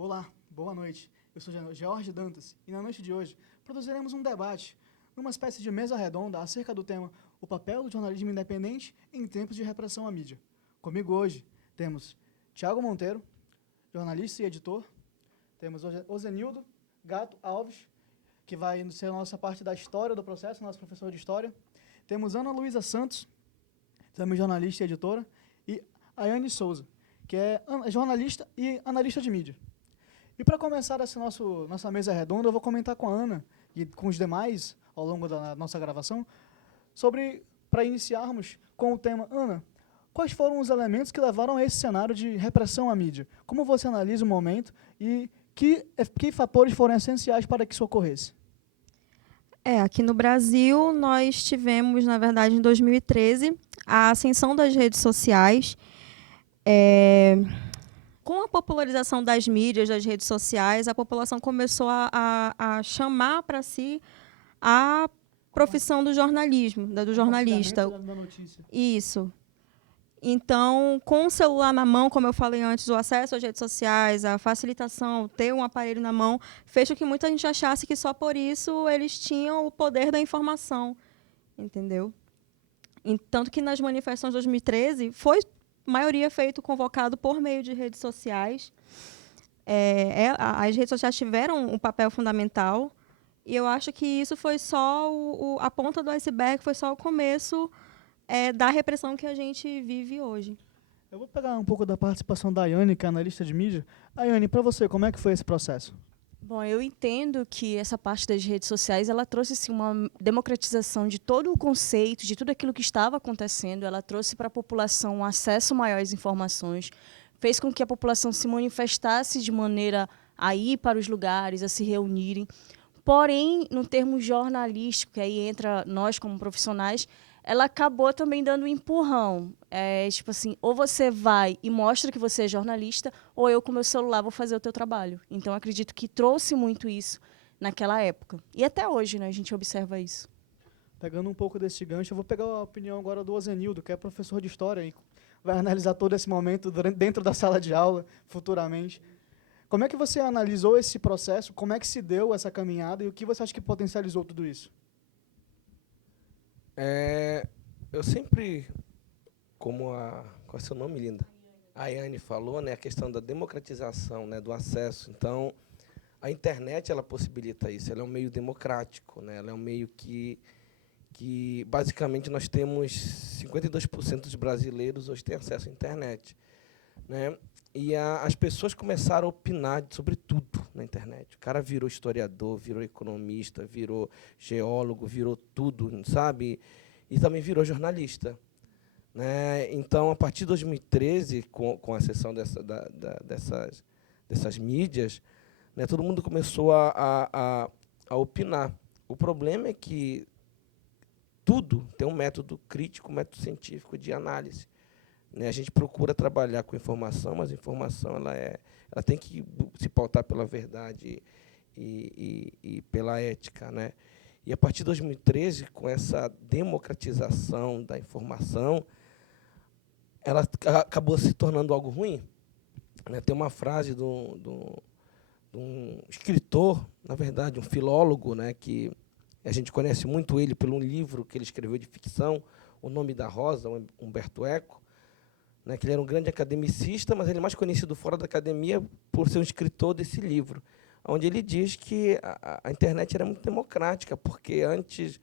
Olá, boa noite. Eu sou George Dantas e na noite de hoje produziremos um debate numa espécie de mesa redonda acerca do tema o papel do jornalismo independente em tempos de repressão à mídia. Comigo hoje temos Tiago Monteiro, jornalista e editor, temos Ozenildo Gato Alves, que vai ser a nossa parte da história do processo, nosso professor de história, temos Ana Luísa Santos, também jornalista e editora, e Ayane Souza, que é jornalista e analista de mídia. E para começar essa nossa mesa redonda, eu vou comentar com a Ana e com os demais, ao longo da nossa gravação, para iniciarmos com o tema. Ana, quais foram os elementos que levaram a esse cenário de repressão à mídia? Como você analisa o momento e que fatores foram essenciais para que isso ocorresse? Aqui no Brasil, nós tivemos, na verdade, em 2013, a ascensão das redes sociais. Com a popularização das mídias, das redes sociais, a população começou a chamar para si a profissão do jornalismo, do jornalista. Da notícia. Isso. Então, com o celular na mão, como eu falei antes, o acesso às redes sociais, a facilitação, ter um aparelho na mão, fez com que muita gente achasse que só por isso eles tinham o poder da informação, entendeu? Tanto que nas manifestações de 2013, foi maioria feito convocado por meio de redes sociais. As redes sociais tiveram um papel fundamental, e eu acho que isso foi só a ponta do iceberg, foi só o começo da repressão que a gente vive hoje. Eu vou pegar um pouco da participação da Ayane, que é analista de mídia. Ayane, para você, como é que foi esse processo? Bom, eu entendo que essa parte das redes sociais, ela trouxe assim, uma democratização de todo o conceito, de tudo aquilo que estava acontecendo. Ela trouxe para a população um acesso maior às informações, fez com que a população se manifestasse de maneira a ir para os lugares, a se reunirem. Porém, no termo jornalístico, que aí entra nós como profissionais, ela acabou também dando um empurrão. Tipo assim, ou você vai e mostra que você é jornalista, ou eu com meu celular vou fazer o teu trabalho. Então, acredito que trouxe muito isso naquela época. E até hoje, né, a gente observa isso. Pegando um pouco desse gancho, eu vou pegar a opinião agora do Ozenildo, que é professor de história e vai analisar todo esse momento dentro da sala de aula, futuramente. Como é que você analisou esse processo? Como é que se deu essa caminhada e o que você acha que potencializou tudo isso? Eu sempre, qual é seu nome, linda? A Ayane falou, né, a questão da democratização, né, do acesso. Então, a internet ela possibilita isso. Ela é um meio democrático, né? Ela é um meio que basicamente nós temos 52% dos brasileiros hoje têm acesso à internet, né? E as pessoas começaram a opinar sobre tudo na internet. O cara virou historiador, virou economista, virou geólogo, virou tudo, sabe? E também virou jornalista, né? Então, a partir de 2013, com a ascensão dessas mídias, né, todo mundo começou a opinar. O problema é que tudo tem um método crítico, um método científico de análise. A gente procura trabalhar com informação, mas a informação ela tem que se pautar pela verdade e pela ética, né? E a partir de 2013, com essa democratização da informação, ela acabou se tornando algo ruim, né? Tem uma frase de um escritor, na verdade, um filólogo, né, que a gente conhece muito ele pelo livro que ele escreveu de ficção, O Nome da Rosa, Humberto Eco, né, que ele era um grande academicista, mas ele é mais conhecido fora da academia por ser um escritor desse livro, onde ele diz que a internet era muito democrática, porque antes,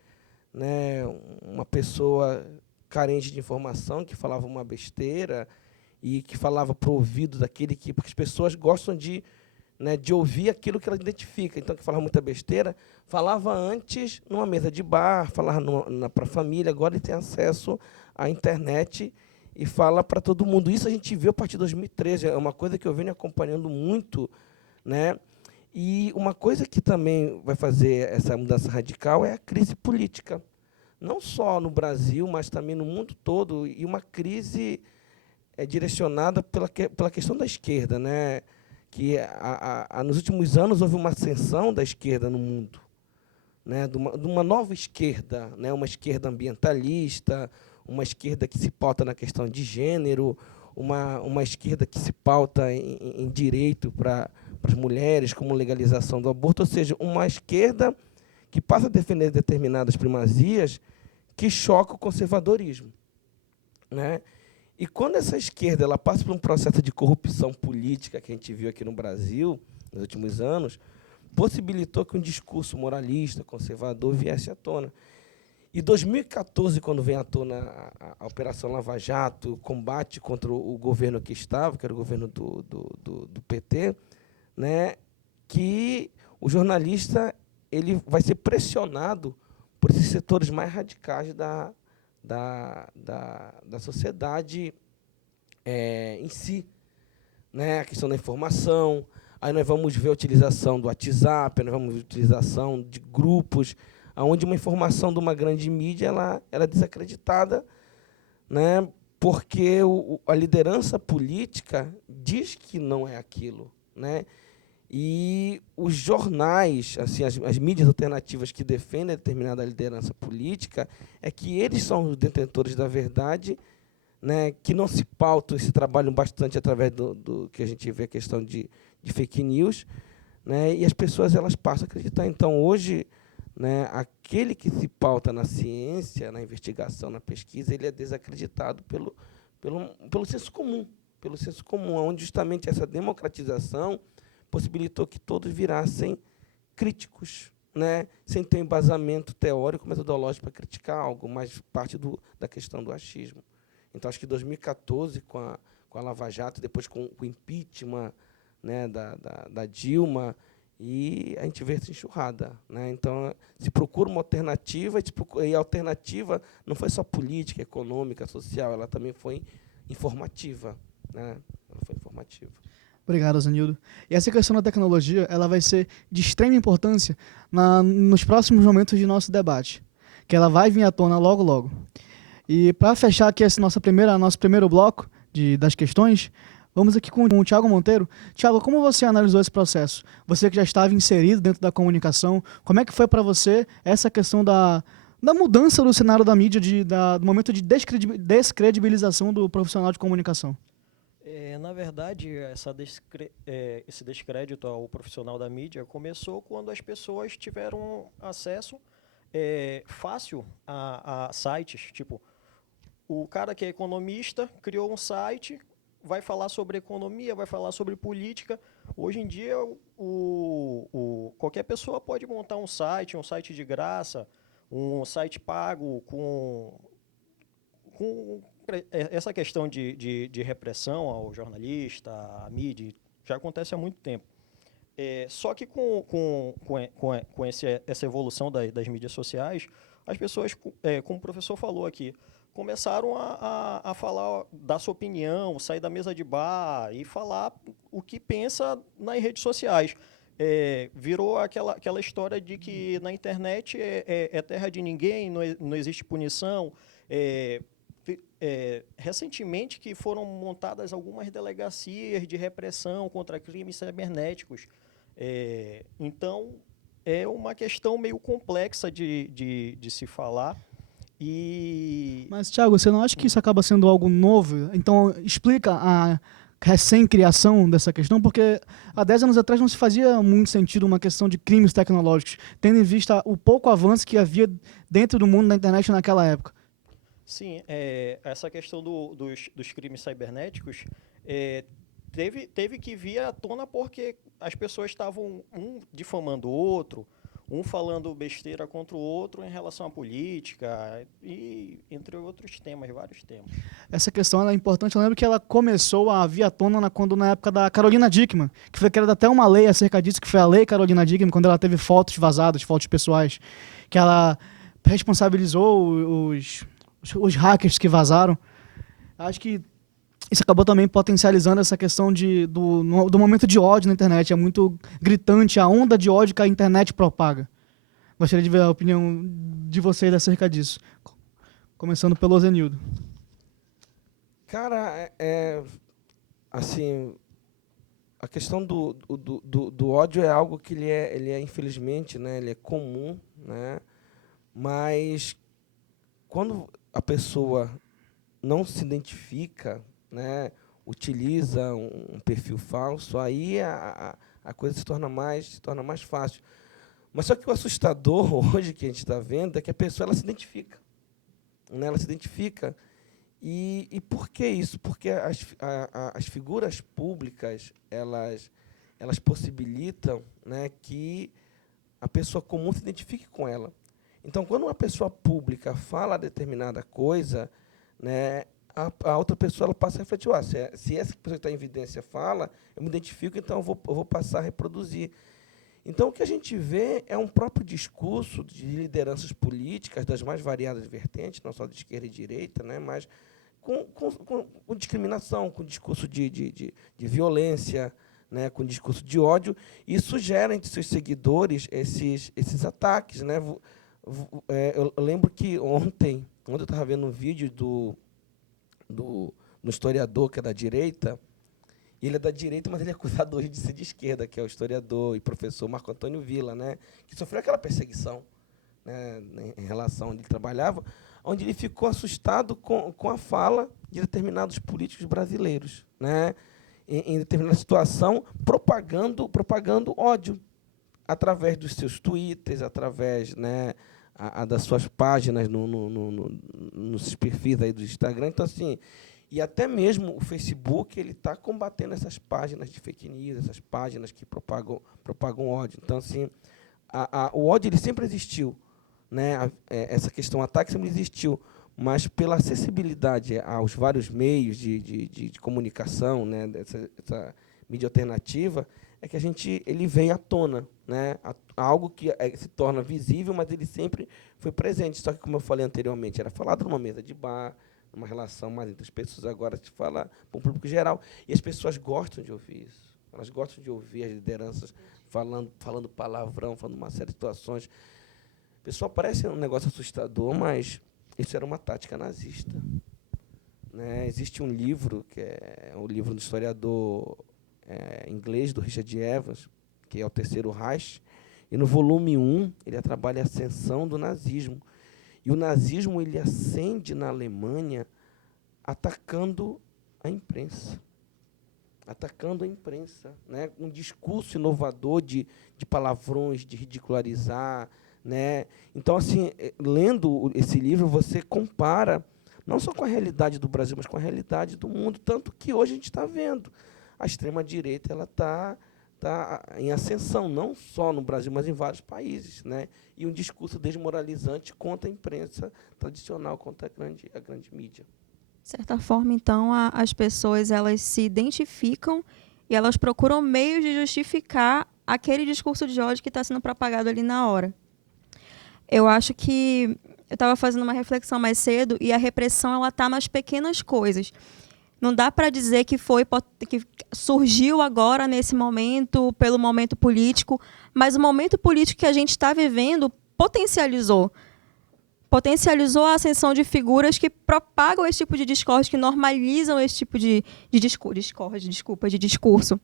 né, uma pessoa carente de informação, que falava uma besteira e que falava para o ouvido daquele que... Porque as pessoas gostam de ouvir aquilo que ela identifica. Então, que falava muita besteira, falava antes numa mesa de bar, falava para a família, agora ele tem acesso à internet e fala para todo mundo. Isso a gente viu a partir de 2013, é uma coisa que eu venho acompanhando muito, né? E uma coisa que também vai fazer essa mudança radical é a crise política. Não só no Brasil, mas também no mundo todo, e uma crise direcionada pela questão da esquerda, né? Que nos últimos anos houve uma ascensão da esquerda no mundo, né? De uma nova esquerda, né? Uma esquerda ambientalista, uma esquerda que se pauta na questão de gênero, uma esquerda que se pauta em direito para para as mulheres, como legalização do aborto, ou seja, uma esquerda que passa a defender determinadas primazias que chocam o conservadorismo, né? E quando essa esquerda ela passa por um processo de corrupção política que a gente viu aqui no Brasil nos últimos anos, possibilitou que um discurso moralista, conservador, viesse à tona. E 2014, quando vem à tona a Operação Lava Jato, o combate contra o governo que estava, que era o governo do PT, né, que o jornalista ele vai ser pressionado por esses setores mais radicais da sociedade em si, né? A questão da informação, aí nós vamos ver a utilização do WhatsApp, nós vamos ver a utilização de grupos, onde uma informação de uma grande mídia ela é desacreditada, né? Porque a liderança política diz que não é aquilo, né? E os jornais, assim, as mídias alternativas que defendem determinada liderança política, é que eles são os detentores da verdade, né, que não se pautam e se trabalham bastante através do que a gente vê a questão de fake news, né, e as pessoas elas passam a acreditar. Então, hoje, né, aquele que se pauta na ciência, na investigação, na pesquisa, ele é desacreditado pelo senso comum, onde justamente essa democratização possibilitou que todos virassem críticos, né, sem ter um embasamento teórico, metodológico para criticar algo, mas parte da questão do achismo. Então, acho que 2014, com a Lava Jato, depois com o impeachment, né, da Dilma, e a gente vê essa enxurrada, né? Então, se procura uma alternativa, e a alternativa não foi só política, econômica, social, ela também foi informativa, né? Ela foi informativa. Obrigado, Zanildo. E essa questão da tecnologia, ela vai ser de extrema importância nos próximos momentos de nosso debate, que ela vai vir à tona logo, logo. E para fechar aqui nosso primeiro bloco das questões, vamos aqui com o Thiago Monteiro. Thiago, como você analisou esse processo? Você que já estava inserido dentro da comunicação, como é que foi para você essa questão da mudança do cenário da mídia, do momento de descredibilização do profissional de comunicação? Na verdade, esse descrédito ao profissional da mídia começou quando as pessoas tiveram acesso fácil a sites. Tipo, o cara que é economista criou um site, vai falar sobre economia, vai falar sobre política. Hoje em dia, qualquer pessoa pode montar um site de graça, um site pago com essa questão de repressão ao jornalista, à mídia, já acontece há muito tempo. Só que com essa evolução das mídias sociais, as pessoas, como o professor falou aqui, começaram a falar, dar sua opinião, sair da mesa de bar e falar o que pensa nas redes sociais. Virou aquela história de que na internet é terra de ninguém, não existe punição. Recentemente que foram montadas algumas delegacias de repressão contra crimes cibernéticos. Então, é uma questão meio complexa de se falar. Mas, Thiago, você não acha que isso acaba sendo algo novo? Então, explica a recém-criação dessa questão, porque há 10 anos atrás não se fazia muito sentido uma questão de crimes tecnológicos, tendo em vista o pouco avanço que havia dentro do mundo da internet naquela época. Sim, essa questão dos crimes cibernéticos teve que vir à tona porque as pessoas estavam um difamando o outro, um falando besteira contra o outro em relação à política, e entre outros temas, vários temas. Essa questão ela é importante, eu lembro que ela começou a vir à tona na época da Carolina Dickmann, que foi criada até uma lei acerca disso, que foi a Lei Carolina Dickmann, quando ela teve fotos vazadas, fotos pessoais, que ela responsabilizou os hackers que vazaram. Acho que isso acabou também potencializando essa questão do momento de ódio na internet. É muito gritante a onda de ódio que a internet propaga. Gostaria de ver a opinião de vocês acerca disso. Começando pelo Zenildo. Cara, assim, a questão do ódio é algo que ele é infelizmente, né, ele é comum, né, mas quando a pessoa não se identifica, né, utiliza um perfil falso, aí a a coisa se torna mais fácil. Mas só que o assustador hoje que a gente está vendo é que a pessoa ela se identifica. Né? Ela se identifica. E por que isso? Porque as figuras públicas elas possibilitam, né, que a pessoa comum se identifique com ela. Então, quando uma pessoa pública fala determinada coisa, né, a outra pessoa ela passa a refletir, se essa pessoa que está em evidência fala, eu me identifico, então eu vou passar a reproduzir. Então, o que a gente vê é um próprio discurso de lideranças políticas das mais variadas vertentes, não só de esquerda e direita, né, mas com discriminação, com discurso de violência, né, com discurso de ódio. Isso gera entre seus seguidores esses ataques. Né? Eu lembro que ontem eu estava vendo um vídeo do historiador, que é da direita. Ele é da direita, mas ele é acusado hoje de ser de esquerda, que é o historiador e professor Marco Antônio Villa, né, que sofreu aquela perseguição, né, em relação onde ele trabalhava, onde ele ficou assustado com a fala de determinados políticos brasileiros, né, em determinada situação, propagando ódio, através dos seus twitters, através, né, das suas páginas nos perfis aí do Instagram. Então, assim, e até mesmo o Facebook ele está combatendo essas páginas de fake news, essas páginas que propagam ódio. Então, assim, o ódio ele sempre existiu, né? Essa questão ataque sempre existiu, mas pela acessibilidade aos vários meios de comunicação, né, essa mídia alternativa, é que ele veio à tona, né, algo que se torna visível, mas ele sempre foi presente. Só que, como eu falei anteriormente, era falado numa mesa de bar, numa relação mais entre as pessoas, agora se fala para o público geral. E as pessoas gostam de ouvir isso. Elas gostam de ouvir as lideranças falando palavrão, falando uma série de situações. Pessoal, parece um negócio assustador, mas isso era uma tática nazista. Né? Existe um livro, que é o livro do historiador inglês, do Richard Evans, que é o Terceiro Reich, e no volume 1 ele trabalha a ascensão do nazismo. E o nazismo ele ascende na Alemanha atacando a imprensa. Né? Um discurso inovador de palavrões, de ridicularizar. Né? Então, assim, lendo esse livro, você compara não só com a realidade do Brasil, mas com a realidade do mundo, tanto que hoje a gente está vendo. A extrema-direita está em ascensão, não só no Brasil, mas em vários países. Né? E um discurso desmoralizante contra a imprensa tradicional, contra a grande mídia. De certa forma, então, as pessoas elas se identificam e elas procuram meios de justificar aquele discurso de ódio que está sendo propagado ali na hora. Eu acho que eu estava fazendo uma reflexão mais cedo e a repressão ela está nas pequenas coisas. Não dá para dizer que surgiu agora nesse momento, pelo momento político, mas o momento político que a gente está vivendo potencializou a ascensão de figuras que propagam esse tipo de discurso, que normalizam esse tipo de discurso.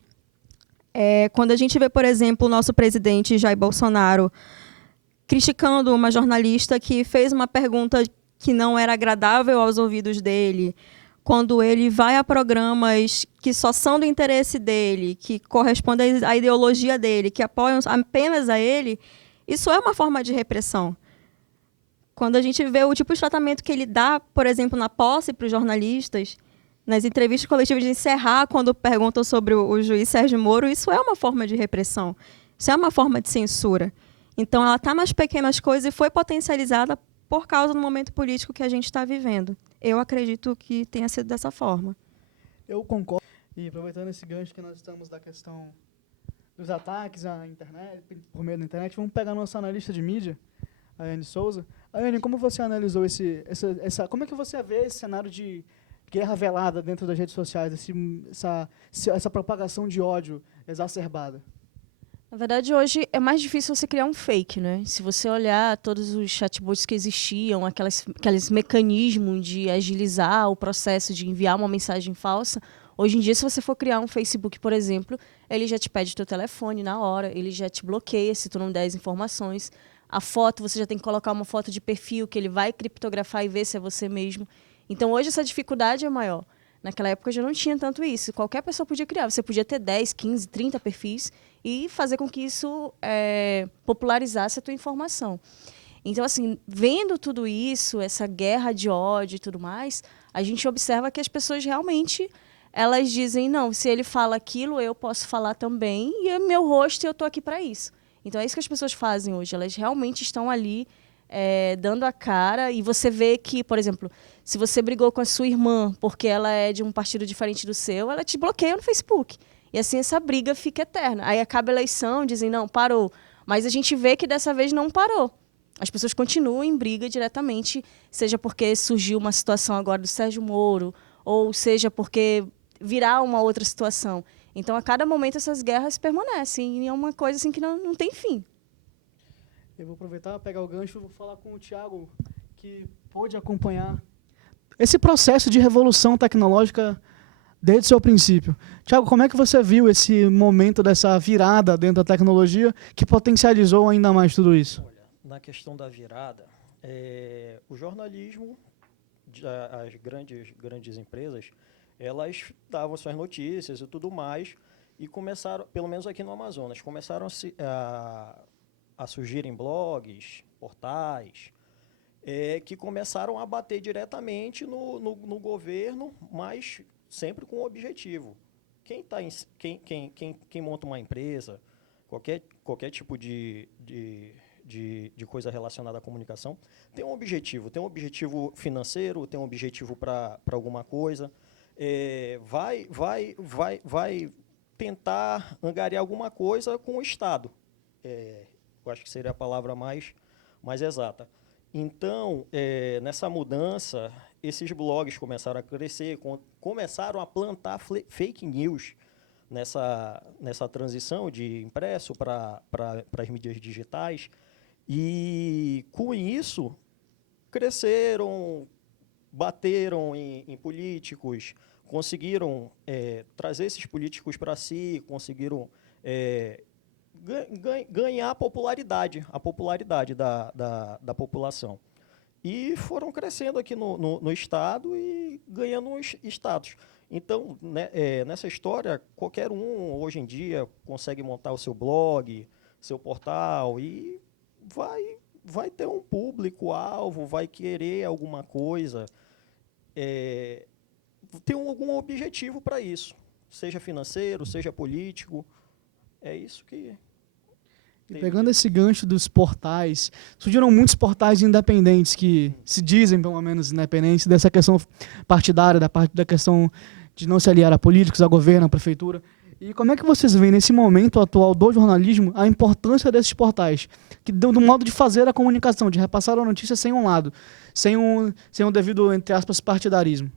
Quando a gente vê, por exemplo, o nosso presidente Jair Bolsonaro criticando uma jornalista que fez uma pergunta que não era agradável aos ouvidos dele, quando ele vai a programas que só são do interesse dele, que correspondem à ideologia dele, que apoiam apenas a ele, isso é uma forma de repressão. Quando a gente vê o tipo de tratamento que ele dá, por exemplo, na posse para os jornalistas, nas entrevistas coletivas de encerrar, quando perguntam sobre o juiz Sérgio Moro, isso é uma forma de repressão, isso é uma forma de censura. Então, ela está nas pequenas coisas e foi potencializada por causa do momento político que a gente está vivendo. Eu acredito que tenha sido dessa forma. Eu concordo. E aproveitando esse gancho que nós estamos da questão dos ataques à internet, por meio da internet, vamos pegar a nossa analista de mídia, a Anne Souza. Anne, como você analisou como é que você vê esse cenário de guerra velada dentro das redes sociais, essa propagação de ódio exacerbada? Na verdade, hoje é mais difícil você criar um fake, né? Se você olhar todos os chatbots que existiam, aqueles mecanismos de agilizar o processo de enviar uma mensagem falsa, hoje em dia, se você for criar um Facebook, por exemplo, ele já te pede teu telefone na hora, ele já te bloqueia se tu não der as informações. A foto, você já tem que colocar uma foto de perfil que ele vai criptografar e ver se é você mesmo. Então, hoje, essa dificuldade é maior. Naquela época já não tinha tanto isso. Qualquer pessoa podia criar. Você podia ter 10, 15, 30 perfis e fazer com que isso popularizasse a tua informação. Então, assim, vendo tudo isso, essa guerra de ódio e tudo mais, a gente observa que as pessoas realmente, elas dizem, não, se ele fala aquilo, eu posso falar também, e é meu rosto e eu estou aqui para isso. Então, é isso que as pessoas fazem hoje. Elas realmente estão ali dando a cara, e você vê que, por exemplo, se você brigou com a sua irmã porque ela é de um partido diferente do seu, ela te bloqueia no Facebook. E assim essa briga fica eterna. Aí acaba a eleição, dizem, não, parou. Mas a gente vê que dessa vez não parou. As pessoas continuam em briga diretamente, seja porque surgiu uma situação agora do Sérgio Moro, ou seja porque virar uma outra situação. Então, a cada momento, essas guerras permanecem. E é uma coisa assim que não tem fim. Eu vou aproveitar, pegar o gancho e vou falar com o Thiago, que pôde acompanhar esse processo de revolução tecnológica desde o seu princípio. Thiago, como é que você viu esse momento dessa virada dentro da tecnologia que potencializou ainda mais tudo isso? Olha, na questão da virada, o jornalismo, as grandes empresas, elas davam suas notícias e tudo mais, e começaram, pelo menos aqui no Amazonas, começaram a surgirem blogs, portais, que começaram a bater diretamente no governo, mas sempre com um objetivo. Quem monta uma empresa, qualquer tipo de coisa relacionada à comunicação, tem um objetivo financeiro, tem um objetivo para alguma coisa, vai tentar angariar alguma coisa com o Estado. Eu acho que seria a palavra mais exata. Então, nessa mudança, esses blogs começaram a crescer, começaram a plantar fake news nessa transição de impresso para as mídias digitais. E, com isso, cresceram, bateram em políticos, conseguiram trazer esses políticos para si, conseguiram ganhar a popularidade da população. E foram crescendo aqui no Estado e ganhando os status. Então, nessa história, qualquer um, hoje em dia, consegue montar o seu blog, seu portal, e vai ter um público-alvo, vai querer alguma coisa, tem algum objetivo para isso, seja financeiro, seja político. É isso que... E pegando esse gancho dos portais, surgiram muitos portais independentes que se dizem, pelo menos, independentes dessa questão partidária, da questão de não se aliar a políticos, a governo, a prefeitura. E como é que vocês veem, nesse momento atual do jornalismo, a importância desses portais, que do modo de fazer a comunicação, de repassar a notícia sem um lado, sem um devido, entre aspas, partidarismo?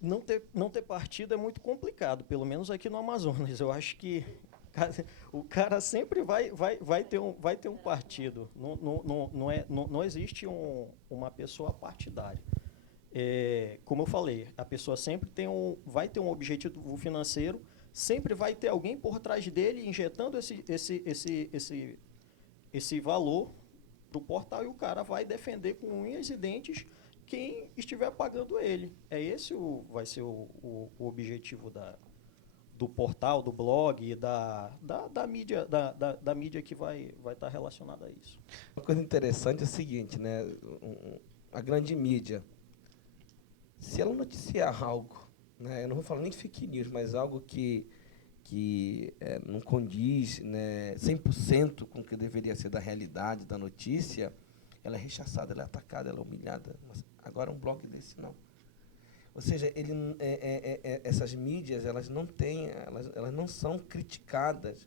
Não ter partido é muito complicado, pelo menos aqui no Amazonas. Eu acho que o cara sempre vai ter um partido. Não existe uma pessoa partidária. Como eu falei, a pessoa sempre vai ter um objetivo financeiro, sempre vai ter alguém por trás dele injetando esse valor do portal, e o cara vai defender com unhas e dentes quem estiver pagando ele. Vai ser o objetivo do portal, do blog, da mídia que vai estar relacionada a isso. Uma coisa interessante é o seguinte, né? A grande mídia, se ela noticiar algo, né? Eu não vou falar nem de fake news, mas algo que não condiz, né, 100% com o que deveria ser da realidade da notícia, ela é rechaçada, ela é atacada, ela é humilhada. Agora, um blog desse, não. Ou seja, essas mídias, elas não são criticadas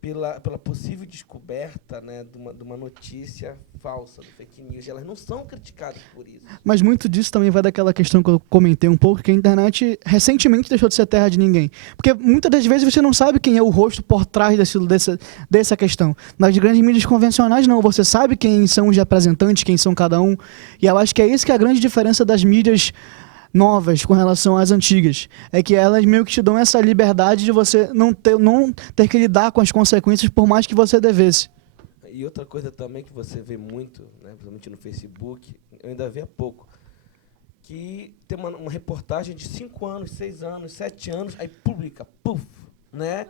pela possível descoberta, né, de uma notícia falsa, do fake news. Elas não são criticadas por isso. Mas muito disso também vai daquela questão que eu comentei um pouco, que a internet recentemente deixou de ser terra de ninguém. Porque muitas das vezes você não sabe quem é o rosto por trás dessa questão. Nas grandes mídias convencionais, não. Você sabe quem são os representantes, quem são cada um. E eu acho que é isso que é a grande diferença das mídias novas com relação às antigas. É que elas meio que te dão essa liberdade de você não ter que lidar com as consequências por mais que você devesse. E outra coisa também que você vê muito, né, principalmente no Facebook, eu ainda vi há pouco, que tem uma reportagem de 5 anos, 6 anos, 7 anos, aí publica, puf, né?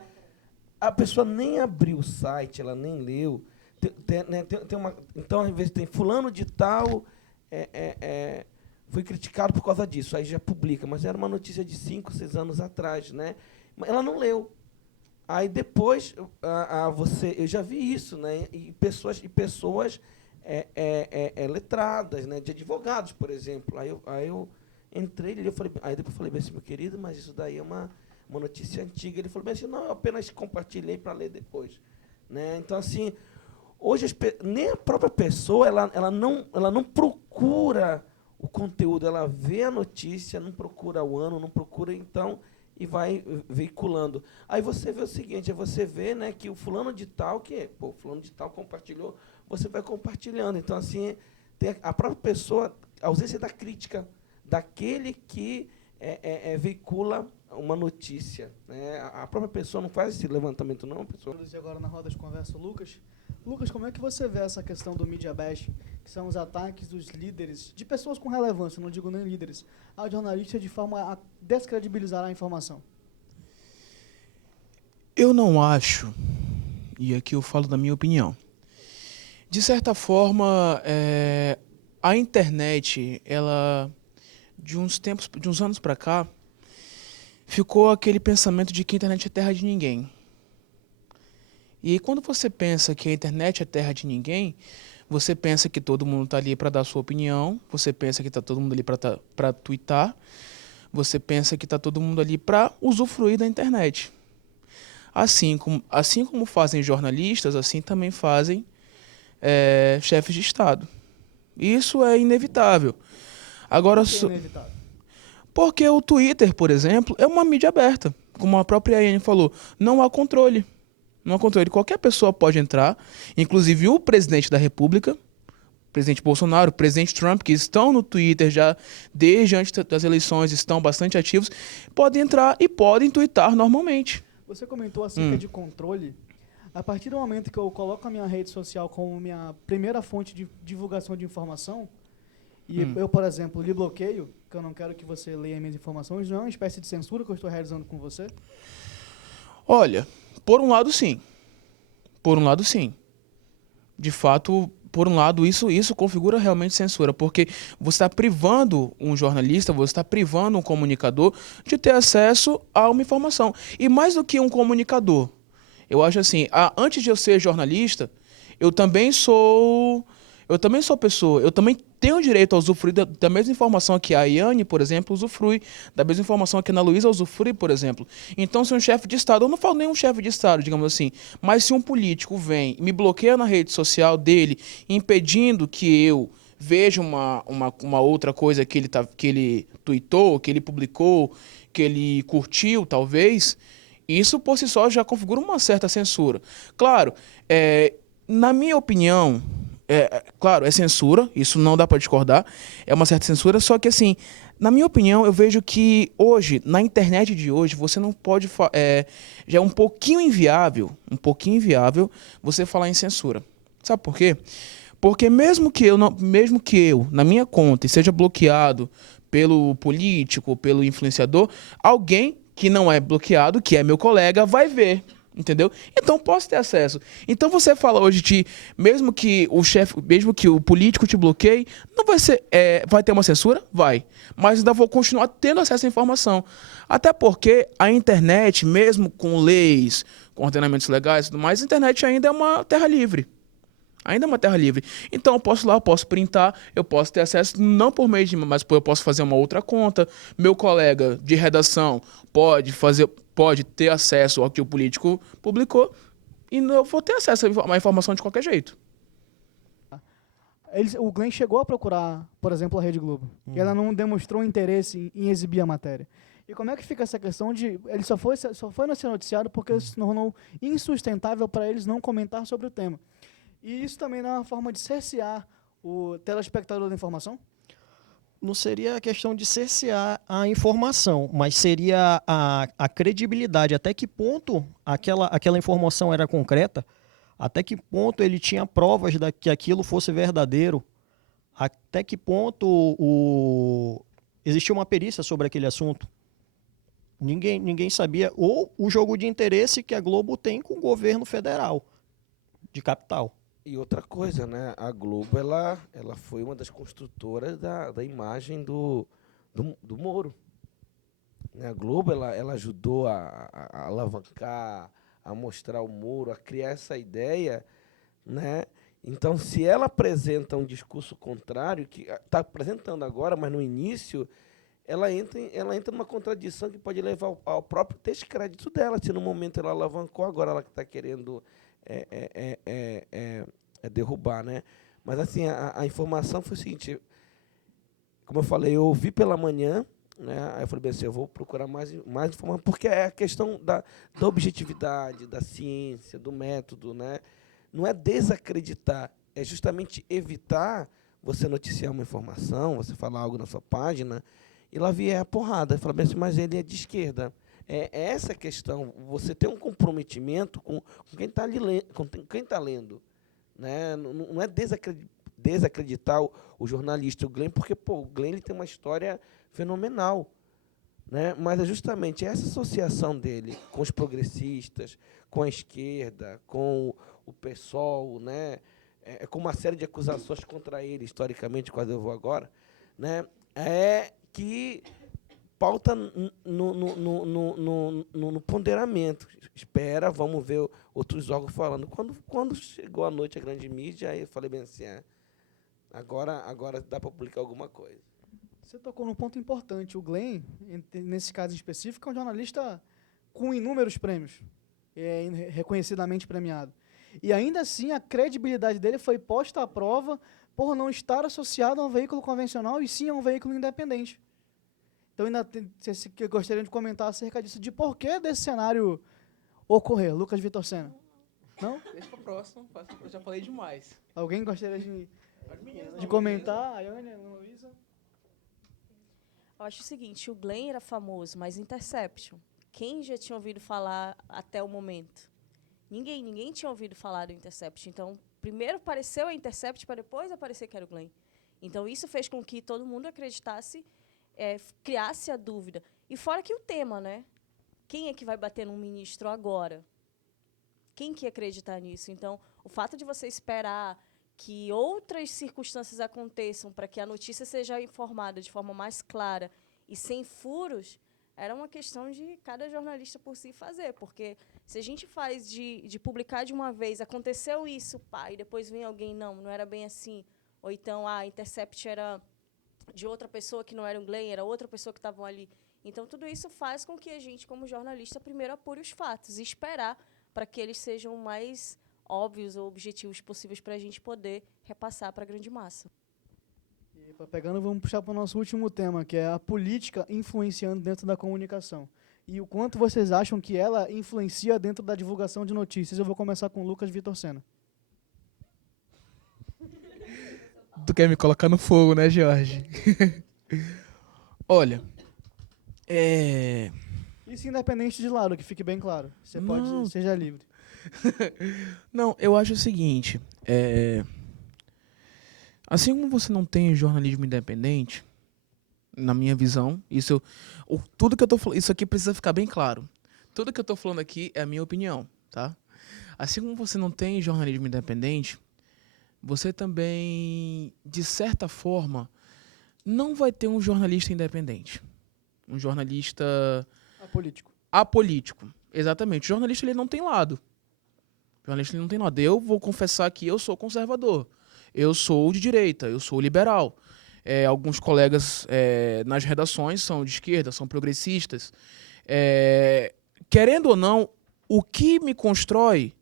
A pessoa nem abriu o site, ela nem leu. Então, às vezes, tem fulano de tal foi criticado por causa disso, aí já publica, mas era uma notícia de 5, 6 anos atrás, né? Mas ela não leu. Aí depois eu já vi isso, né? E pessoas letradas, né? De advogados, por exemplo. Aí eu entrei e aí depois eu falei bem assim, meu querido, mas isso daí é uma notícia antiga. Ele falou bem assim, não, eu apenas compartilhei para ler depois, né? Então assim, hoje nem a própria pessoa ela não procura o conteúdo, ela vê a notícia, não procura o ano, não procura então e vai veiculando. Aí você vê o seguinte, você vê, né, que o fulano de tal fulano de tal compartilhou, você vai compartilhando. Então assim, tem a própria pessoa, a ausência da crítica daquele que veicula uma notícia, né? A própria pessoa não faz esse levantamento, não. Pessoa. Introduzir agora na roda de conversa o Lucas. Lucas, como é que você vê essa questão do media bashing, que são os ataques dos líderes, de pessoas com relevância, não digo nem líderes, ao jornalista de forma a descredibilizar a informação? Eu não acho, e aqui eu falo da minha opinião, de certa forma, a internet, ela, de uns anos para cá, ficou aquele pensamento de que a internet é terra de ninguém. E quando você pensa que a internet é terra de ninguém, você pensa que todo mundo está ali para dar a sua opinião, você pensa que está todo mundo ali para twittar, você pensa que está todo mundo ali para usufruir da internet. Assim como fazem jornalistas, assim também fazem chefes de Estado. Isso é inevitável. Agora, Por que é inevitável? porque o Twitter, por exemplo, é uma mídia aberta. Como a própria Iane falou, não há controle. Não há controle. Qualquer pessoa pode entrar, inclusive o presidente da República, o presidente Bolsonaro, o presidente Trump, que estão no Twitter já desde antes das eleições, estão bastante ativos, podem entrar e podem twittar normalmente. Você comentou acerca de controle. A partir do momento que eu coloco a minha rede social como minha primeira fonte de divulgação de informação, e eu, por exemplo, lhe bloqueio, que eu não quero que você leia minhas informações, não é uma espécie de censura que eu estou realizando com você? Olha, por um lado, sim. Por um lado, sim. De fato, por um lado, isso configura realmente censura, porque você está privando um jornalista, você está privando um comunicador de ter acesso a uma informação. E mais do que um comunicador, eu acho assim, antes de eu ser jornalista, eu também sou pessoa, eu também tenho o direito a usufruir da mesma informação que a Iane, por exemplo, usufrui, da mesma informação que a Ana Luísa usufrui, por exemplo. Então, se um chefe de Estado, eu não falo nem um chefe de Estado, digamos assim, mas se um político vem e me bloqueia na rede social dele, impedindo que eu veja uma outra coisa que ele tweetou, que ele publicou, que ele curtiu, talvez, isso por si só já configura uma certa censura. Claro, na minha opinião, claro, é censura, isso não dá para discordar, é uma certa censura, só que assim, na minha opinião, eu vejo que hoje, na internet de hoje, você não pode, já é um pouquinho inviável você falar em censura. Sabe por quê? Porque mesmo que eu, na minha conta, seja bloqueado pelo político, pelo influenciador, alguém que não é bloqueado, que é meu colega, vai ver. Entendeu? Então posso ter acesso. Então você fala hoje mesmo que o político te bloqueie, não vai ser, vai ter uma censura? Vai. Mas ainda vou continuar tendo acesso à informação. Até porque a internet, mesmo com leis, com ordenamentos legais e tudo mais, a internet ainda é uma terra livre. Ainda é uma terra livre. Então eu posso ir lá, eu posso printar, eu posso ter acesso, não por meio de mim, mas eu posso fazer uma outra conta. Meu colega de redação pode ter acesso ao que o político publicou e eu vou ter acesso a uma informação de qualquer jeito. O Glenn chegou a procurar, por exemplo, a Rede Globo, e ela não demonstrou interesse em exibir a matéria. E como é que fica essa questão de... Ele só foi ser noticiado porque se tornou insustentável para eles não comentar sobre o tema. E isso também não é uma forma de cercear o telespectador da informação? Não seria a questão de cercear a informação, mas seria a credibilidade. Até que ponto aquela informação era concreta, até que ponto ele tinha provas que aquilo fosse verdadeiro, até que ponto Existia uma perícia sobre aquele assunto? Ninguém sabia. Ou o jogo de interesse que a Globo tem com o governo federal, de capital. E outra coisa, né? A Globo, ela foi uma das construtoras da imagem do Moro. Né? A Globo, ela ajudou a alavancar, a mostrar o Moro, a criar essa ideia, né? Então, se ela apresenta um discurso contrário, que está apresentando agora, mas no início, ela entra numa contradição que pode levar ao próprio descrédito dela, se no momento ela alavancou, agora ela está querendo derrubar, né? Mas assim, a informação foi o seguinte, como eu falei, eu ouvi pela manhã, né? Aí eu falei assim, eu vou procurar mais informação, porque é a questão da objetividade, da ciência, do método, né? Não é desacreditar, é justamente evitar você noticiar uma informação, você falar algo na sua página, e lá vier a porrada. Fala assim, mas ele é de esquerda. É essa a questão, você tem um comprometimento com quem está lendo. Né? Não é desacreditar o jornalista, o Glenn, porque o Glenn ele tem uma história fenomenal. Né? Mas é justamente essa associação dele com os progressistas, com a esquerda, com o PSOL, né? Com uma série de acusações contra ele, historicamente, quase eu vou agora, né? Que pauta no ponderamento. Espera, vamos ver outros órgãos falando. Quando chegou a noite a grande mídia, aí eu falei bem assim, agora dá para publicar alguma coisa. Você tocou num ponto importante. O Glenn, nesse caso específico, é um jornalista com inúmeros prêmios, reconhecidamente premiado. E ainda assim, a credibilidade dele foi posta à prova por não estar associado a um veículo convencional e sim a um veículo independente. Então, eu gostaria de comentar acerca disso, de por que desse cenário ocorrer. Lucas Vitor Sena. Não? Deixa para o próximo, eu já falei demais. Alguém gostaria de comentar? A Yane, a Luísa? Eu acho o seguinte, o Glenn era famoso, mas Interception, quem já tinha ouvido falar até o momento? Ninguém tinha ouvido falar do Intercept. Então, primeiro apareceu a Intercept, para depois aparecer que era o Glenn. Então, isso fez com que todo mundo acreditasse, criasse a dúvida. E fora que o tema, né? Quem é que vai bater num ministro agora? Quem que ia acreditar nisso? Então, o fato de você esperar que outras circunstâncias aconteçam para que a notícia seja informada de forma mais clara e sem furos, era uma questão de cada jornalista por si fazer, porque se a gente faz de publicar de uma vez, aconteceu isso, pá, e depois vem alguém, não era bem assim, ou então a Intercept era de outra pessoa que não era um Glenn, era outra pessoa que estavam ali. Então, tudo isso faz com que a gente, como jornalista, primeiro apure os fatos e esperar para que eles sejam mais óbvios ou objetivos possíveis para a gente poder repassar para a grande massa. Pegando, vamos puxar para o nosso último tema, que é a política influenciando dentro da comunicação. E o quanto vocês acham que ela influencia dentro da divulgação de notícias. Eu vou começar com o Lucas Vitor Sena. Tu quer me colocar no fogo, né, Jorge? Olha, Isso independente de lado, que fique bem claro. Você pode, seja livre. Não, eu acho o seguinte, assim como você não tem jornalismo independente, na minha visão, tudo que eu tô falando, isso aqui precisa ficar bem claro. Tudo que eu tô falando aqui é a minha opinião, tá? Assim como você não tem jornalismo independente, você também, de certa forma, não vai ter um jornalista independente. Um jornalista apolítico. Exatamente. O jornalista ele não tem lado. Eu vou confessar que eu sou conservador. Eu sou de direita, eu sou liberal. Alguns colegas nas redações são de esquerda, são progressistas. Querendo ou não, o que me constrói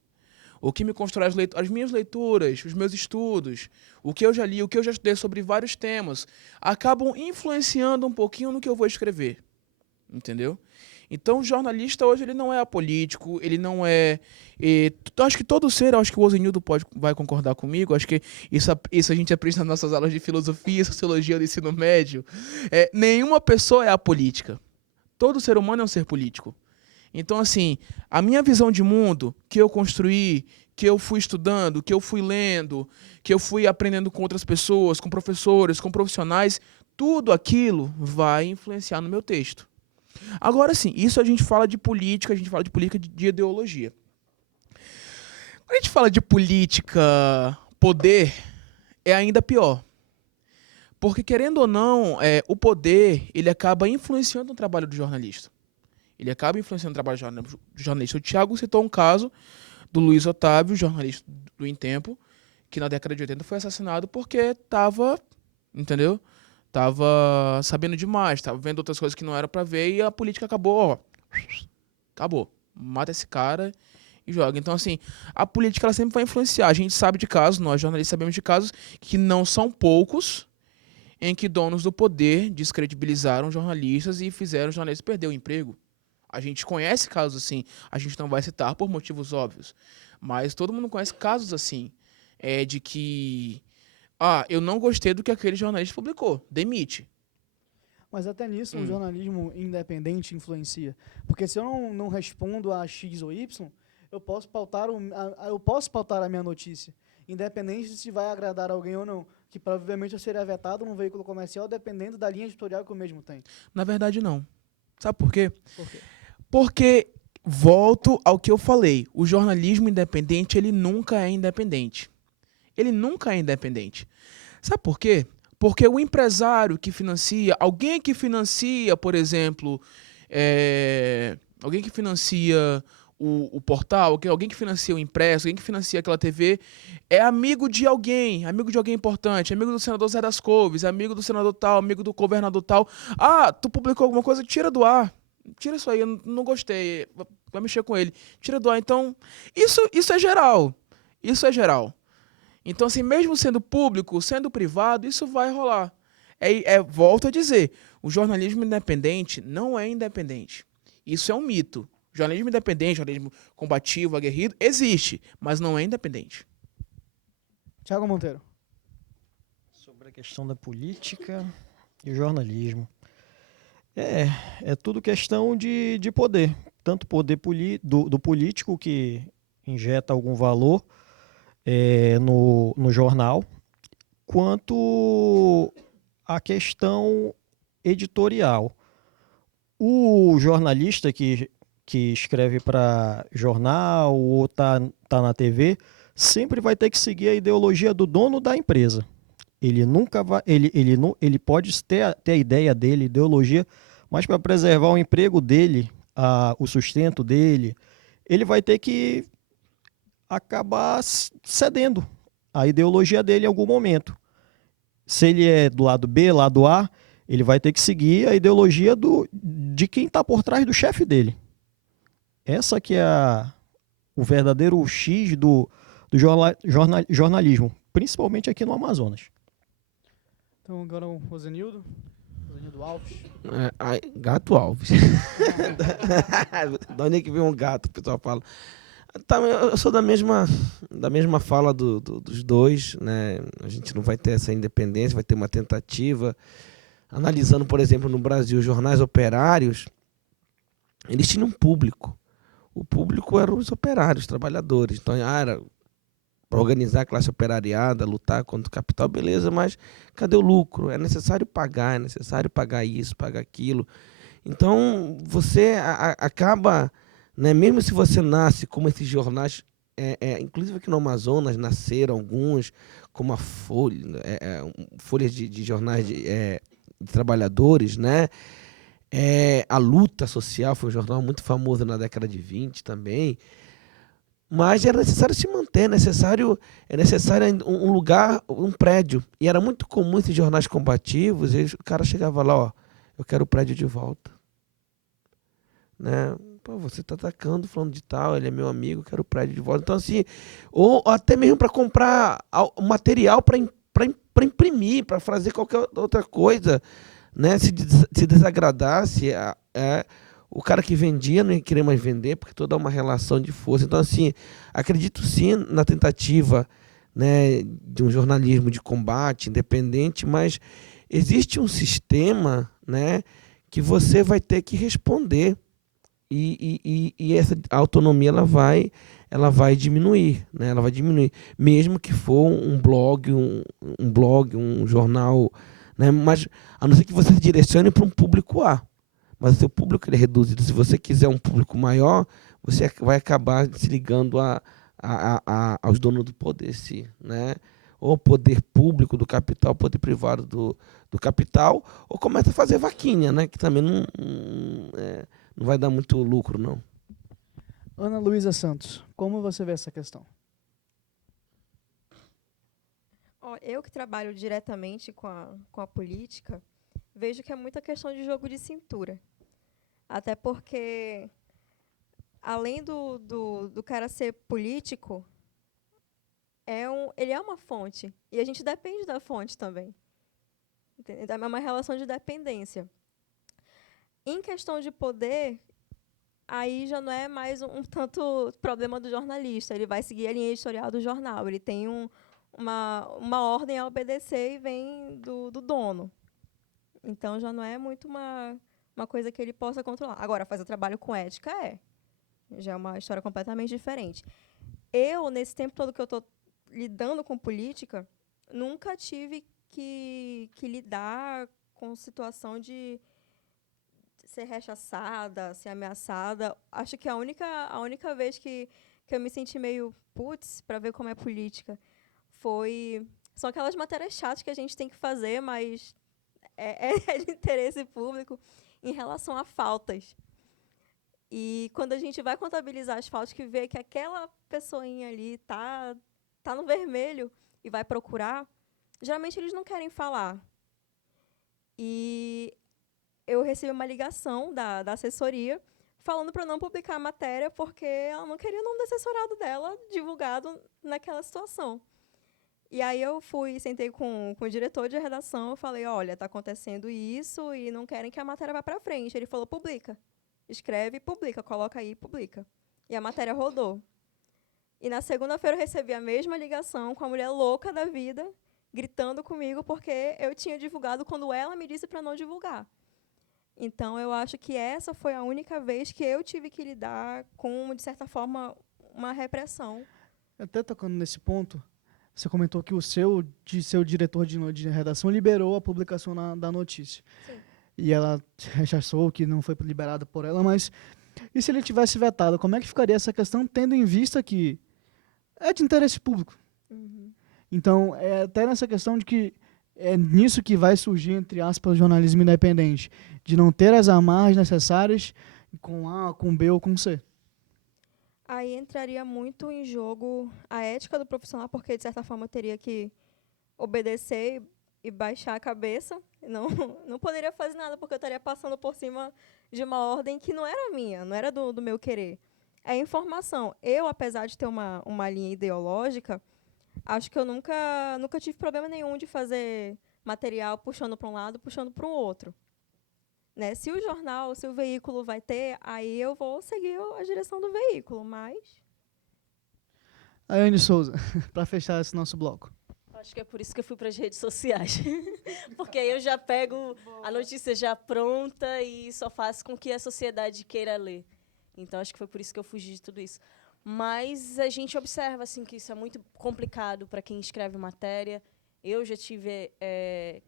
as minhas leituras, os meus estudos, o que eu já li, o que eu já estudei sobre vários temas, acabam influenciando um pouquinho no que eu vou escrever. Entendeu? Então, o jornalista hoje ele não é apolítico, ele não é... acho que todo ser, acho que o Ozenildo vai concordar comigo, acho que isso a gente aprende nas nossas aulas de filosofia e sociologia do ensino médio. Nenhuma pessoa é apolítica. Todo ser humano é um ser político. Então, assim, a minha visão de mundo que eu construí, que eu fui estudando, que eu fui lendo, que eu fui aprendendo com outras pessoas, com professores, com profissionais, tudo aquilo vai influenciar no meu texto. Agora sim, isso a gente fala de política, a gente fala de política de ideologia. Quando a gente fala de política, poder, é ainda pior. Porque, querendo ou não, o poder, ele acaba influenciando o trabalho do jornalista. Ele acaba influenciando o trabalho do jornalista. O Thiago citou um caso do Luiz Otávio, jornalista do Em Tempo, que na década de 80 foi assassinado porque estava, entendeu? Tava sabendo demais, tava vendo outras coisas que não era para ver e a política acabou, ó. Acabou. Mata esse cara e joga. Então, assim, a política ela sempre vai influenciar. A gente sabe de casos, nós jornalistas sabemos de casos que não são poucos, em que donos do poder descredibilizaram jornalistas e fizeram os jornalistas perder o emprego. A gente conhece casos assim, a gente não vai citar por motivos óbvios, mas todo mundo conhece casos assim, de que, eu não gostei do que aquele jornalista publicou, demite. Mas até nisso, o jornalismo independente influencia. Porque se eu não respondo a X ou Y, eu posso pautar a minha notícia, independente de se vai agradar alguém ou não, que provavelmente eu seria vetado num veículo comercial, dependendo da linha editorial que o mesmo tem. Na verdade, não. Sabe por quê? Por quê? Porque, volto ao que eu falei, o jornalismo independente, ele nunca é independente. Ele nunca é independente. Sabe por quê? Porque o empresário que financia, alguém que financia, por exemplo, alguém que financia o portal, alguém que financia o impresso, alguém que financia aquela TV, é amigo de alguém importante, amigo do senador Zé das Couves, amigo do senador tal, amigo do governador tal. Tu publicou alguma coisa, tira do ar. Tira isso aí, eu não gostei, vai mexer com ele. Tira do ar. Então, isso é geral. Isso é geral. Então, assim, mesmo sendo público, sendo privado, isso vai rolar. Volto a dizer, o jornalismo independente não é independente. Isso é um mito. Jornalismo independente, jornalismo combativo, aguerrido, existe, mas não é independente. Thiago Monteiro. Sobre a questão da política e o jornalismo. É tudo questão de poder. Tanto poder do político que injeta algum valor no jornal, quanto a questão editorial. O jornalista que escreve para jornal ou tá na TV, sempre vai ter que seguir a ideologia do dono da empresa. Ele nunca vai, ele pode ter a ideia dele, ideologia, mas para preservar o emprego dele, o sustento dele, ele vai ter que acabar cedendo a ideologia dele em algum momento. Se ele é do lado B, lado A, ele vai ter que seguir a ideologia de quem está por trás do chefe dele. Essa que é o verdadeiro X do jornalismo, principalmente aqui no Amazonas. Então agora o Rosenildo Alves. Gato Alves. Da onde é que vem um gato, o pessoal fala. Eu sou da mesma fala dos dois, né? A gente não vai ter essa independência, vai ter uma tentativa. Analisando, por exemplo, no Brasil, os jornais operários, eles tinham um público. O público eram os operários, os trabalhadores. Então, era para organizar a classe operariada, lutar contra o capital, beleza, mas cadê o lucro? É necessário pagar isso, pagar aquilo. Então, você acaba, né, mesmo se você nasce como esses jornais, inclusive aqui no Amazonas nasceram alguns, como a Folha, folhas de jornais de trabalhadores, né? A Luta Social foi um jornal muito famoso na década de 20 também. Mas era necessário se manter, é necessário um lugar, um prédio. E era muito comum esses jornais combativos, e o cara chegava lá, eu quero o prédio de volta. Né? Pô, você está atacando, falando de tal, ele é meu amigo, eu quero o prédio de volta. Então, assim, ou até mesmo para comprar material para imprimir, para fazer qualquer outra coisa, né? Se desagradasse, o cara que vendia não ia querer mais vender, porque toda uma relação de força. Então, assim, acredito sim na tentativa, né, de um jornalismo de combate independente, mas existe um sistema, né, que você vai ter que responder. E essa autonomia ela vai diminuir, né? Ela vai diminuir, mesmo que for um blog, um jornal, né? Mas a não ser que você se direcione para um público A. Mas o seu público ele é reduzido. Se você quiser um público maior, você vai acabar se ligando aos donos do poder, sim, né? Ou poder público do capital, poder privado do capital, ou começa a fazer vaquinha, né? Que também não vai dar muito lucro, não. Ana Luísa Santos, como você vê essa questão? Ó, eu que trabalho diretamente com a política, vejo que é muita questão de jogo de cintura. Até porque, além do cara ser político, ele é uma fonte. E a gente depende da fonte também. Entendeu? É uma relação de dependência. Em questão de poder, aí já não é mais um tanto problema do jornalista. Ele vai seguir a linha editorial do jornal. Ele tem uma ordem a obedecer e vem do dono. Então, já não é muito uma coisa que ele possa controlar. Agora, fazer trabalho com ética já é uma história completamente diferente. Eu, nesse tempo todo que eu estou lidando com política, nunca tive que lidar com situação de ser rechaçada, ser ameaçada. Acho que a única vez que eu me senti meio putz para ver como é política são aquelas matérias chatas que a gente tem que fazer, mas é de interesse público em relação a faltas. E quando a gente vai contabilizar as faltas, que vê que aquela pessoinha ali tá no vermelho e vai procurar, geralmente eles não querem falar. E eu recebi uma ligação da assessoria falando para não publicar a matéria porque ela não queria o nome do assessorado dela divulgado naquela situação. E aí eu sentei com o diretor de redação, eu falei, olha, está acontecendo isso e não querem que a matéria vá para frente. Ele falou, publica. Escreve e publica, coloca aí e publica. E a matéria rodou. E na segunda-feira eu recebi a mesma ligação com a mulher louca da vida, gritando comigo porque eu tinha divulgado quando ela me disse para não divulgar. Então, eu acho que essa foi a única vez que eu tive que lidar com, de certa forma, uma repressão. Até tocando nesse ponto, você comentou que o seu diretor de redação liberou a publicação da notícia. Sim. E ela rechaçou que não foi liberada por ela, mas e se ele tivesse vetado, como é que ficaria essa questão, tendo em vista que é de interesse público? Uhum. Então, é até nessa questão de que é nisso que vai surgir, entre aspas, o jornalismo independente, de não ter as amarras necessárias com A, com B ou com C. Aí entraria muito em jogo a ética do profissional, porque, de certa forma, eu teria que obedecer e baixar a cabeça. Não poderia fazer nada, porque eu estaria passando por cima de uma ordem que não era minha, não era do meu querer. É informação. Eu, apesar de ter uma linha ideológica, acho que eu nunca tive problema nenhum de fazer material puxando para um lado, puxando para o outro. Né? Se o veículo vai ter, aí eu vou seguir a direção do veículo, mas... Ayane Souza, para fechar esse nosso bloco. Acho que é por isso que eu fui para as redes sociais. Porque aí eu já pego a notícia já pronta e só faço com que a sociedade queira ler. Então, acho que foi por isso que eu fugi de tudo isso. Mas a gente observa assim, que isso é muito complicado para quem escreve matéria. Eu já tive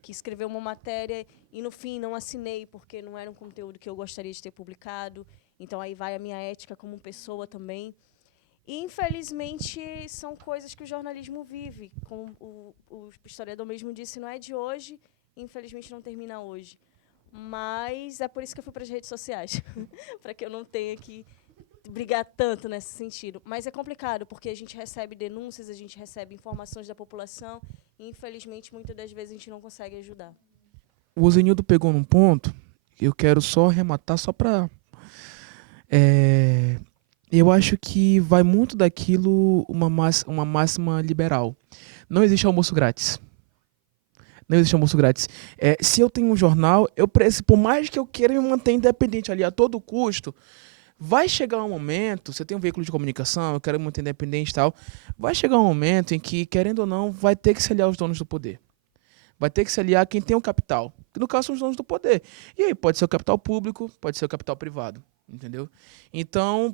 que escrever uma matéria e, no fim, não assinei, porque não era um conteúdo que eu gostaria de ter publicado. Então, aí vai a minha ética como pessoa também. E, infelizmente, são coisas que o jornalismo vive. Como o historiador mesmo disse, não é de hoje, e, infelizmente, não termina hoje. Mas é por isso que eu fui para as redes sociais, para que eu não tenha que brigar tanto nesse sentido. Mas é complicado, porque a gente recebe denúncias, a gente recebe informações da população, e, infelizmente, muitas das vezes a gente não consegue ajudar. O Zenildo pegou num ponto, eu quero só arrematar, só para... eu acho que vai muito daquilo uma máxima liberal. Não existe almoço grátis. Não existe almoço grátis. Se eu tenho um jornal, por mais que eu queira me manter independente ali a todo custo, vai chegar um momento, você tem um veículo de comunicação, eu quero me manter independente e tal, vai chegar um momento em que, querendo ou não, vai ter que se aliar aos donos do poder. Vai ter que se aliar a quem tem o capital, que no caso são os donos do poder. E aí pode ser o capital público, pode ser o capital privado. Entendeu? Então,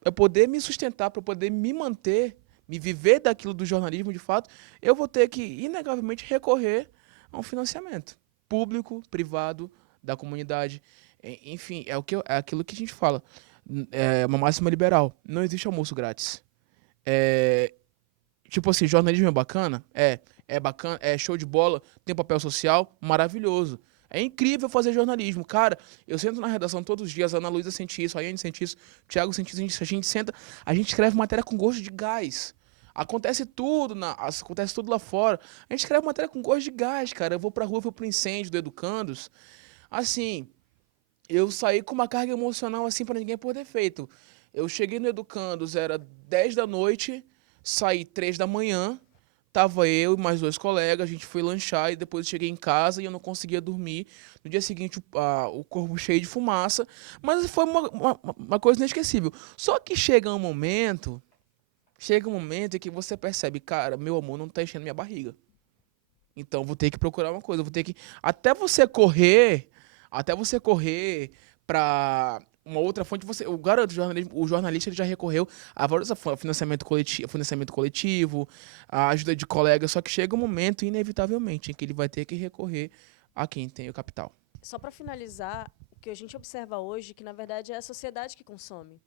para poder me sustentar, para poder me manter, me viver daquilo do jornalismo de fato, eu vou ter que, inegavelmente, recorrer a um financiamento. público, privado, da comunidade. Enfim, é aquilo que a gente fala. É uma máxima liberal. Não existe almoço grátis. Tipo assim, jornalismo é bacana? É bacana, é show de bola, tem papel social, maravilhoso. É incrível fazer jornalismo. Cara, eu sento na redação todos os dias, a Ana Luísa sente isso, a Iane sente isso, o Thiago sente isso, a gente senta, a gente escreve matéria com gosto de gás. Acontece tudo lá fora. A gente escreve matéria com gosto de gás, cara. Eu vou pra rua, vou pro incêndio do Educandos. Assim, eu saí com uma carga emocional assim pra ninguém por defeito. Eu cheguei no Educandos, era 10 da noite, saí 3 da manhã, tava eu e mais 2 colegas, a gente foi lanchar e depois eu cheguei em casa e eu não conseguia dormir. No dia seguinte, o corpo cheio de fumaça, mas foi uma coisa inesquecível. Só que chega um momento em que você percebe, cara, meu amor não tá enchendo minha barriga. Então vou ter que procurar uma coisa, vou ter que... Até você correr para uma outra fonte, eu garanto, o jornalista ele já recorreu a vários financiamento coletivo, a ajuda de colegas, só que chega um momento, inevitavelmente, em que ele vai ter que recorrer a quem tem o capital. Só para finalizar, o que a gente observa hoje, que na verdade é a sociedade que consome.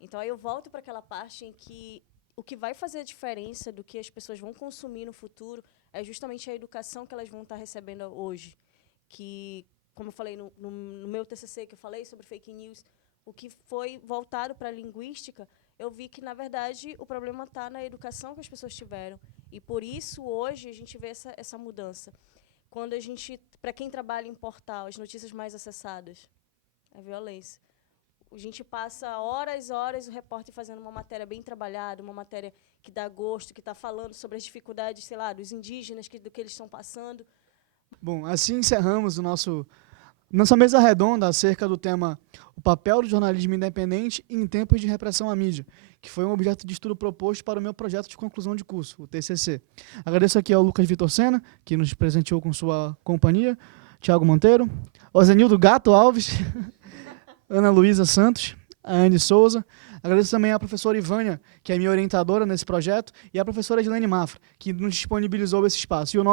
Então aí eu volto para aquela parte em que o que vai fazer a diferença do que as pessoas vão consumir no futuro é justamente a educação que elas vão estar recebendo hoje. Que, como eu falei no meu TCC, que eu falei sobre fake news, o que foi voltado para a linguística, eu vi que, na verdade, o problema está na educação que as pessoas tiveram. E, por isso, hoje, a gente vê essa mudança. Quando a gente, para quem trabalha em portal, as notícias mais acessadas, é violência. A gente passa horas o repórter fazendo uma matéria bem trabalhada, uma matéria que dá gosto, que está falando sobre as dificuldades, sei lá, dos indígenas, do que eles estão passando. Bom, assim encerramos nossa mesa redonda acerca do tema o papel do jornalismo independente em tempos de repressão à mídia, que foi um objeto de estudo proposto para o meu projeto de conclusão de curso, o TCC. Agradeço aqui ao Lucas Vitor Sena, que nos presenteou com sua companhia, Thiago Monteiro, Ozenildo Gato Alves, Ana Luísa Santos, a Anne Souza. Agradeço também à professora Ivânia, que é minha orientadora nesse projeto, e à professora Edilene Mafra, que nos disponibilizou esse espaço. E o